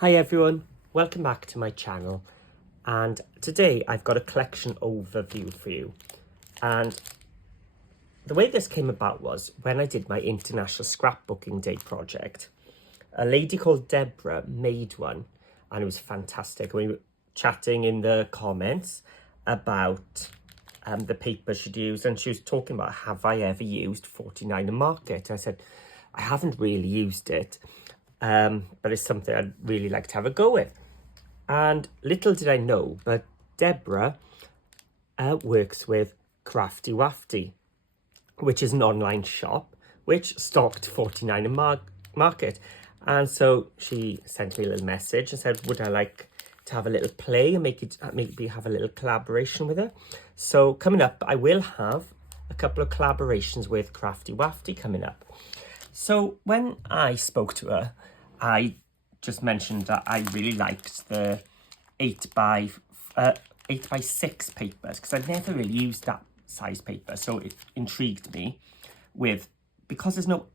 Hi everyone, welcome back to my channel, and today I've got a collection overview for you. And the way this came about was when I did my International Scrapbooking Day project. A lady called Deborah made one and it was fantastic. We were chatting in the comments about the paper she'd used, and she was talking about, have I ever used 49er Market? I said, I haven't really used it. But it's something I'd really like to have a go with. And little did I know, but Deborah works with CraftyWafty, which is an online shop which stocked 49er Market. And so she sent me a little message and said, would I like to have a little play and maybe have a little collaboration with her? So coming up, I will have a couple of collaborations with CraftyWafty coming up. So when I spoke to her, I just mentioned that I really liked the 8x6 papers because I'd never really used that size paper. So it intrigued me because there's no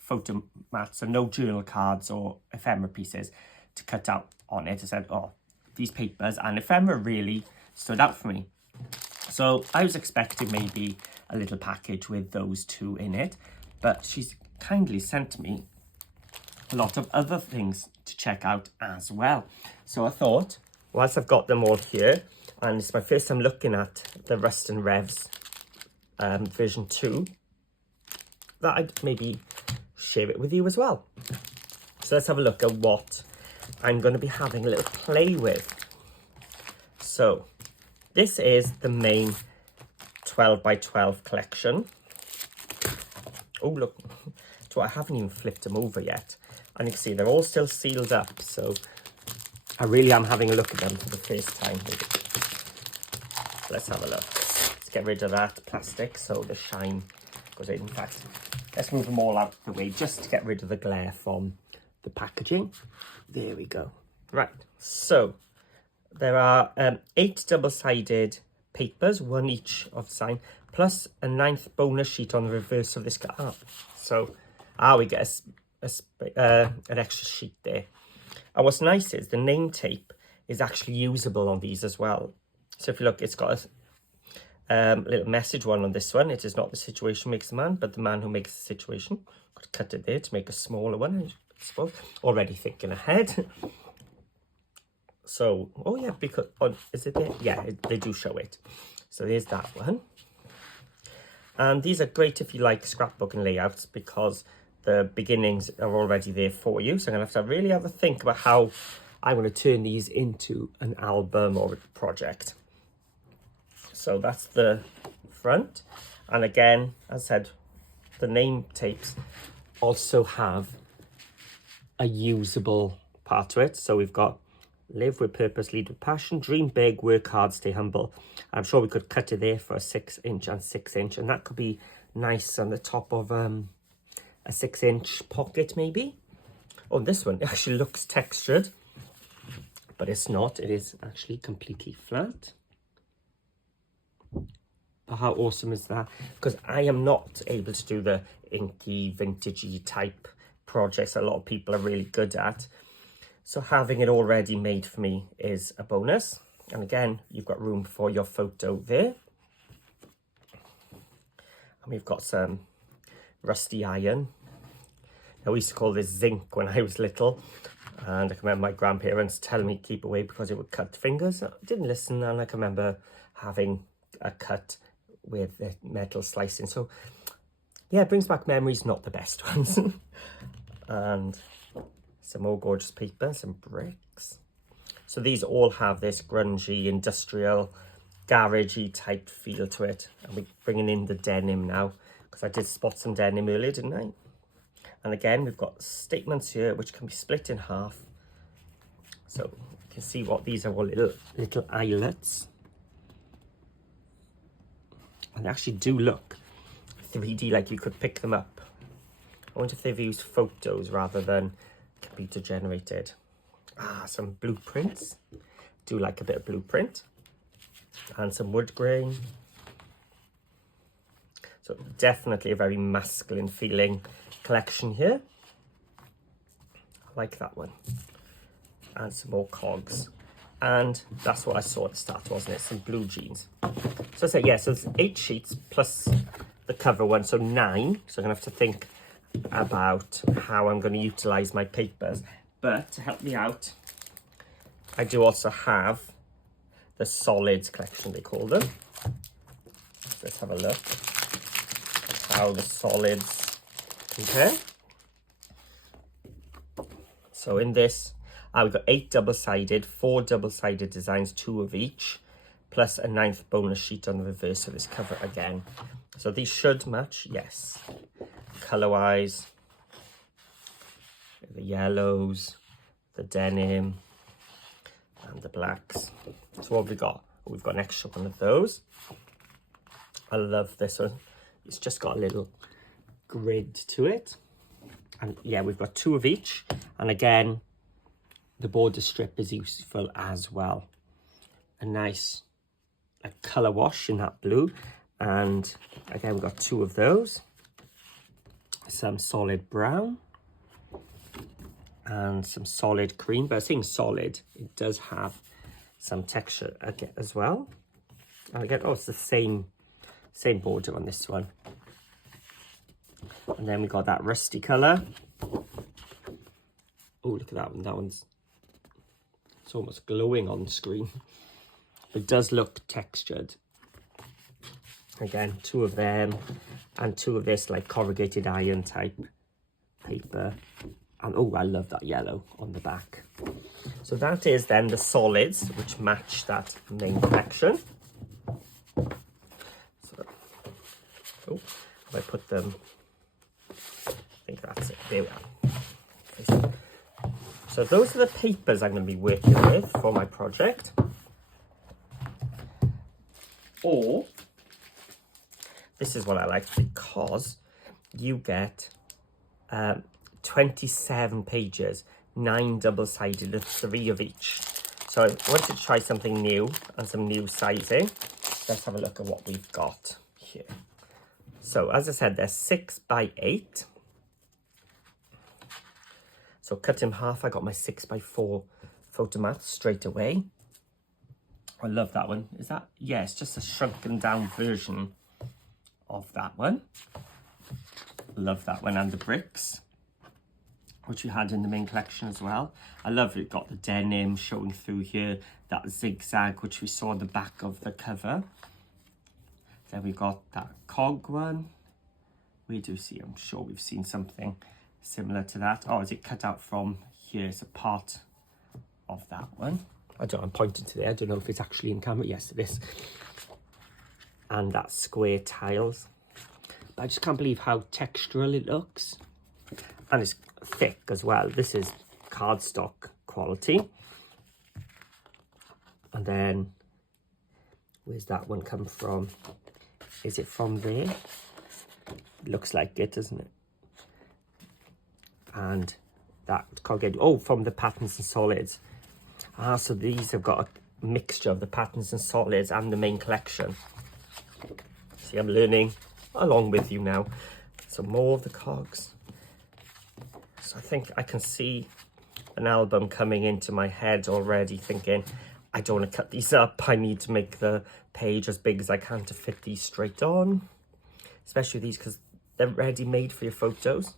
photo mats or no journal cards or ephemera pieces to cut out on it. I said, oh, these papers and ephemera really stood out for me. So I was expecting maybe a little package with those two in it, but she's kindly sent me a lot of other things to check out as well. So I thought, whilst I've got them all here, and it's my first time looking at the Revs version 2, that I'd maybe share it with you as well. So let's have a look at what I'm going to be having a little play with. So this is the main 12x12 collection. Oh, look, so I haven't even flipped them over yet. And you can see they're all still sealed up. So I really am having a look at them for the first time. Let's have a look. Let's get rid of that plastic so the shine goes in. In fact, let's move them all out of the way just to get rid of the glare from the packaging. There we go. Right, so there are 8 double-sided papers, one each of the sign, plus a 9th bonus sheet on the reverse of this card. So we get an extra sheet there. And what's nice is the name tape is actually usable on these as well. So if you look, it's got a little message one on this one. It is not the situation makes the man, but the man who makes the situation. Got to cut it there to make a smaller one, I suppose. Already thinking ahead. So, oh yeah, because, is it there? Yeah, they do show it. So there's that one. And these are great if you like scrapbooking layouts because the beginnings are already there for you. So I'm going to really have a think about how I'm going to turn these into an album or a project. So that's the front. And again, as I said, the name tapes also have a usable part to it. So we've got live with purpose, lead with passion, dream big, work hard, stay humble. I'm sure we could cut it there for a 6-inch and 6-inch, and that could be nice on the top of a 6-inch pocket maybe. Oh, this one actually looks textured, but it's not. It is actually completely flat. But how awesome is that? Because I am not able to do the inky, vintagey type projects a lot of people are really good at. So having it already made for me is a bonus. And again, you've got room for your photo there. And we've got some rusty iron. Now, we used to call this zinc when I was little. And I can remember my grandparents telling me to keep away because it would cut fingers. I didn't listen, and I can remember having a cut with the metal slicing. So yeah, it brings back memories, not the best ones. And some more gorgeous paper, some bricks. So these all have this grungy, industrial, garagey type feel to it. And we're bringing in the denim now, because I did spot some denim earlier, didn't I? And again, we've got statements here, which can be split in half. So you can see what these are, all little eyelets. And they actually do look 3D, like you could pick them up. I wonder if they've used photos rather than computer generated. Some blueprints. Do like a bit of blueprint. And some wood grain. So definitely a very masculine feeling collection here. I like that one. and some more cogs. And that's what I saw at the start, wasn't it? Some blue jeans. So I said, yeah, so there's 8 sheets plus the cover one, so 9. So I'm going to have to think about how I'm going to utilise my papers. But to help me out, I do also have the solids collection, they call them. Let's have a look at how the solids compare. So in this, we've got 8 double-sided, 4 double-sided designs, 2 of each, plus a 9th bonus sheet on the reverse of this cover again. So these should match, yes. Colour-wise, the yellows, the denim, and the blacks. So what have we got? We've got an extra one of those. I love this one. It's just got a little grid to it. And yeah, we've got 2 of each. And again, the border strip is useful as well. A nice colour wash in that blue. And again, we've got 2 of those. Some solid brown. And some solid cream. But I think solid, it does have some texture again as well. And again, oh, it's the same border on this one. And then we got that rusty colour. Oh, look at that one. That one's, it's almost glowing on the screen. It does look textured. Again, 2 of them and 2 of this like corrugated iron type paper. And oh, I love that yellow on the back. So that is then the solids which match that main collection. So, oh, if I put them, I think that's it. There we are. Okay, so those are the papers I'm going to be working with for my project. Or, this is what I like because you get 27 pages, 9 double-sided, and 3 of each. So I wanted to try something new and some new sizing. Let's have a look at what we've got here. So as I said, they're 6 by 8. So cut in half, I got my 6 by 4 photo mat straight away. I love that one. Is that? Yeah, it's just a shrunken down version of that one. Love that one, and the bricks, which we had in the main collection as well. I love it. Got the denim showing through here, that zigzag which we saw on the back of the cover. Then we got that cog one. We do see, I'm sure we've seen something similar to that. Oh, is it cut out from here? It's a part of that one. I don't know, I'm pointing to there. I don't know if it's actually in camera. Yes, it is. And that square tiles. But I just can't believe how textural it looks. And it's thick as well. This is cardstock quality. And then, where's that one come from? Is it from there? It looks like it, doesn't it? And that corrugated, oh, from the patterns and solids. Ah, so these have got a mixture of the patterns and solids and the main collection. See, I'm learning along with you now. So more of the cogs. So I think I can see an album coming into my head already, thinking, I don't want to cut these up. I need to make the page as big as I can to fit these straight on. Especially these, because they're ready made for your photos.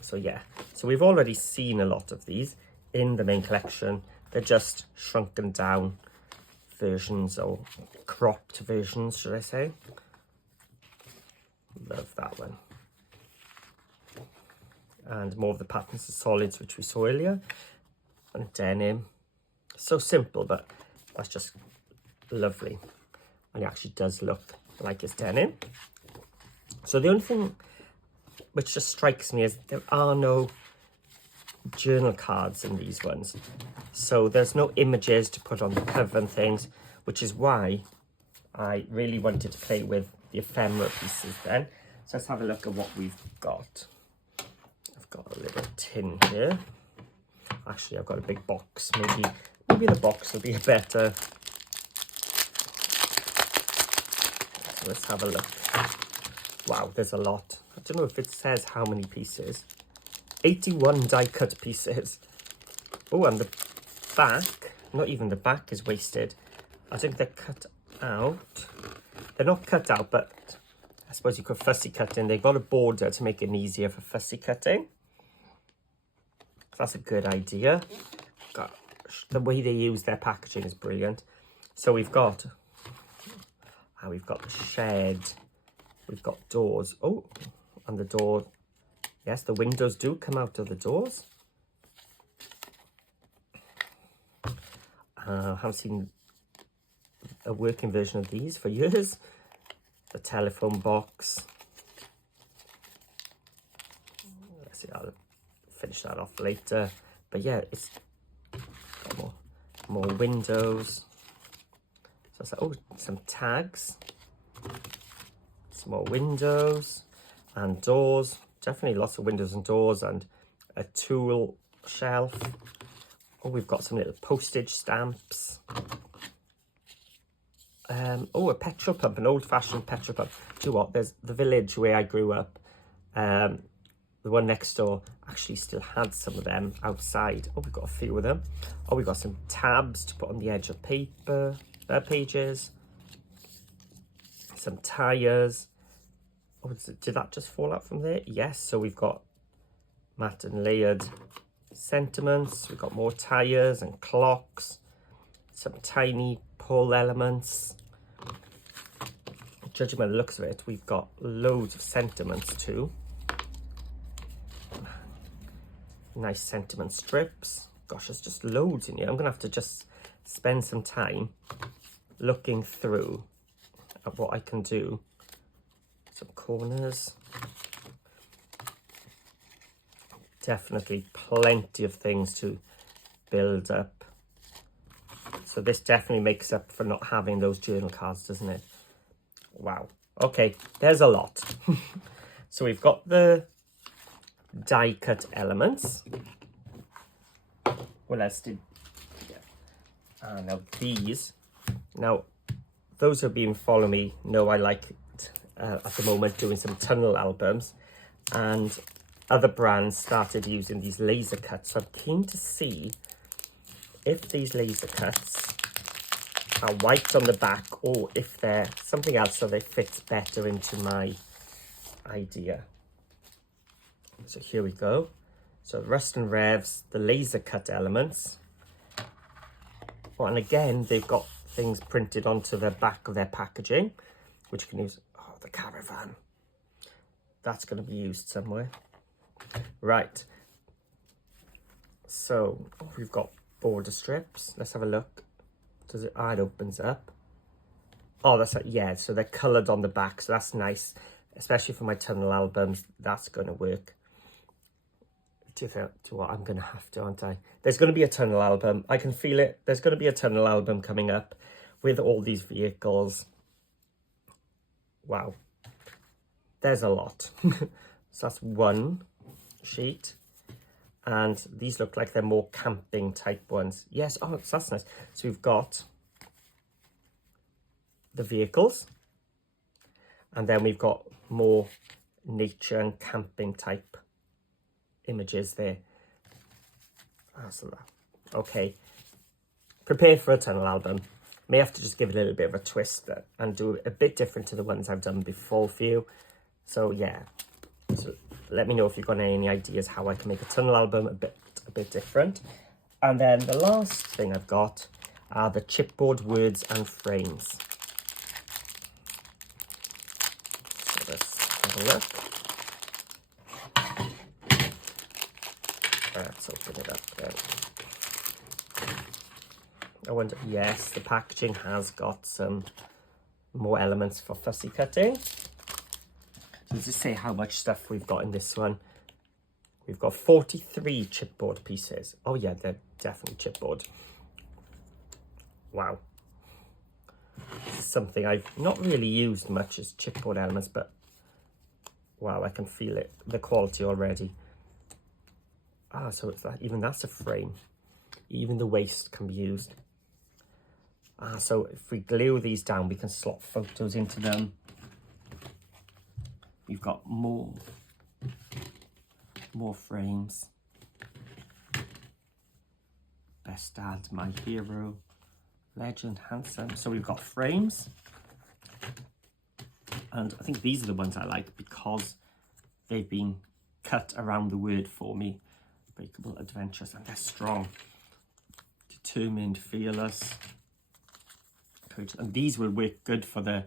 So yeah, so we've already seen a lot of these in the main collection. They're just shrunken down versions, or cropped versions, should I say. Love that one. And more of the patterns and solids which we saw earlier. And denim. So simple, but that's just lovely. And it actually does look like it's denim. So the only thing which just strikes me is there are no journal cards in these ones. So there's no images to put on the cover and things, which is why I really wanted to play with the ephemera pieces then. So let's have a look at what we've got. I've got a little tin here. Actually, I've got a big box. Maybe the box will be a better. So let's have a look. Wow, there's a lot. I don't know if it says how many pieces. 81 die cut pieces. Oh, and the back, not even the back is wasted. I think they're cut out. They're not cut out, but I suppose you could fussy cut in. They've got a border to make it easier for fussy cutting. That's a good idea. Gosh, the way they use their packaging is brilliant. So we've got the shed. We've got doors. Oh, and the door. Yes, the windows do come out of the doors. I haven't seen a working version of these for years. The telephone box. Let's see, I'll finish that off later. But yeah, it's got more windows. So it's like, oh, some tags. Some more windows and doors. Definitely lots of windows and doors, and a tool shelf. Oh, we've got some little postage stamps. Oh, a petrol pump, an old-fashioned petrol pump. Do you know what? There's the village where I grew up. The one next door actually still had some of them outside. Oh, we've got a few of them. Oh, we've got some tabs to put on the edge of pages. Some tyres. Oh, did that just fall out from there? Yes, so we've got matte and layered sentiments. We've got more tyres and clocks. Some tiny pull elements. Judging by the looks of it, we've got loads of sentiments too. Nice sentiment strips. Gosh, there's just loads in here. I'm going to have to just spend some time looking through at what I can do. Some corners. Definitely plenty of things to build up. So this definitely makes up for not having those journal cards, doesn't it? Wow. Okay, there's a lot. So we've got the die cut elements. What else did... Yeah. Now these. Now, those who have been following me know I like... at the moment doing some tunnel albums, and other brands started using these laser cuts. So I'm keen to see if these laser cuts are white on the back or if they're something else so they fit better into my idea. So here we go. So Rust and Revs, the laser cut elements. Oh, and again, they've got things printed onto the back of their packaging, which you can use. Oh, the caravan. That's going to be used somewhere. Right. So, oh, we've got border strips. Let's have a look. Does it? Ah, it opens up. Oh, that's like, yeah. So they're coloured on the back. So that's nice, especially for my tunnel albums. That's going to work. Do you know what? I'm going to have to, aren't I? There's going to be a tunnel album. I can feel it. There's going to be a tunnel album coming up with all these vehicles. Wow. There's a lot. So that's one sheet. And these look like they're more camping type ones. Yes, oh, that's nice. So we've got the vehicles. And then we've got more nature and camping type images there. So that. Okay. Prepare for a tunnel album. May have to just give it a little bit of a twist and do a bit different to the ones I've done before for you. So yeah. So let me know if you've got any ideas how I can make a tunnel album a bit different. And then the last thing I've got are the chipboard words and frames. So let's have a look. Let's open it up then. I wonder, yes, the packaging has got some more elements for fussy cutting. So let's just say how much stuff we've got in this one. We've got 43 chipboard pieces. Oh yeah, they're definitely chipboard. Wow. This is something I've not really used much as chipboard elements, but wow, I can feel it, the quality already. Ah, so it's like, even that's a frame. Even the waste can be used. Ah, so if we glue these down, we can slot photos into them. We've got more more frames. Best Dad, My Hero, Legend, Handsome. So we've got frames. And I think these are the ones I like because they've been cut around the word for me. Breakable, adventurous, and they're strong. Determined, fearless. Courageous. And these will work good for the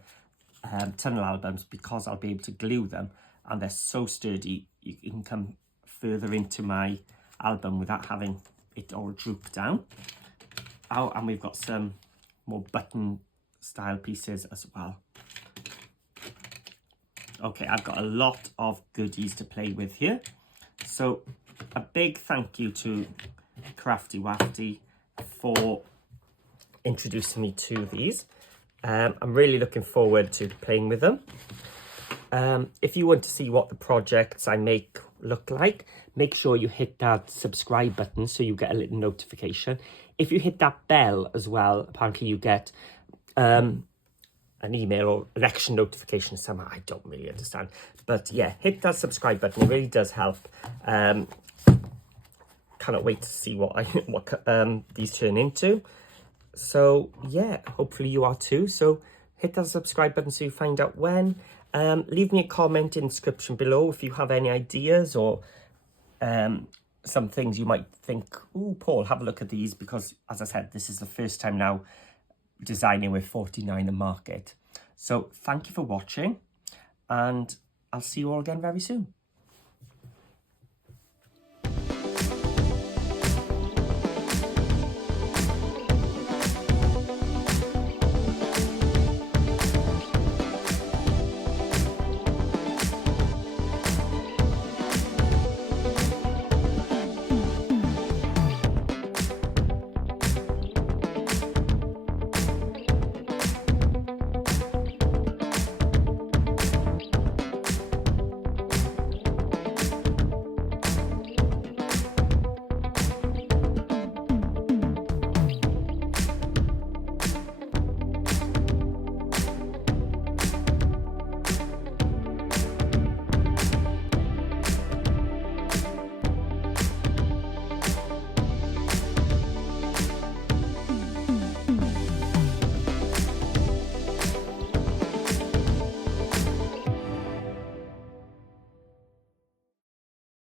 tunnel albums because I'll be able to glue them, and they're so sturdy you can come further into my album without having it all droop down. Oh, and we've got some more button style pieces as well. Okay, I've got a lot of goodies to play with here. So a big thank you to CraftyWafty for introducing me to these. I'm really looking forward to playing with them. If you want to see what the projects I make look like, make sure you hit that subscribe button so you get a little notification. If you hit that bell as well, apparently you get an email or an extra notification somehow. I don't really understand. But yeah, hit that subscribe button. It really does help. Cannot wait to see what these turn into. So yeah, hopefully you are too. So hit that subscribe button so you find out when. Leave me a comment in the description below if you have any ideas or some things you might think, oh, Paul, have a look at these, because as I said, this is the first time now designing with 49 and Market. So thank you for watching, and I'll see you all again very soon.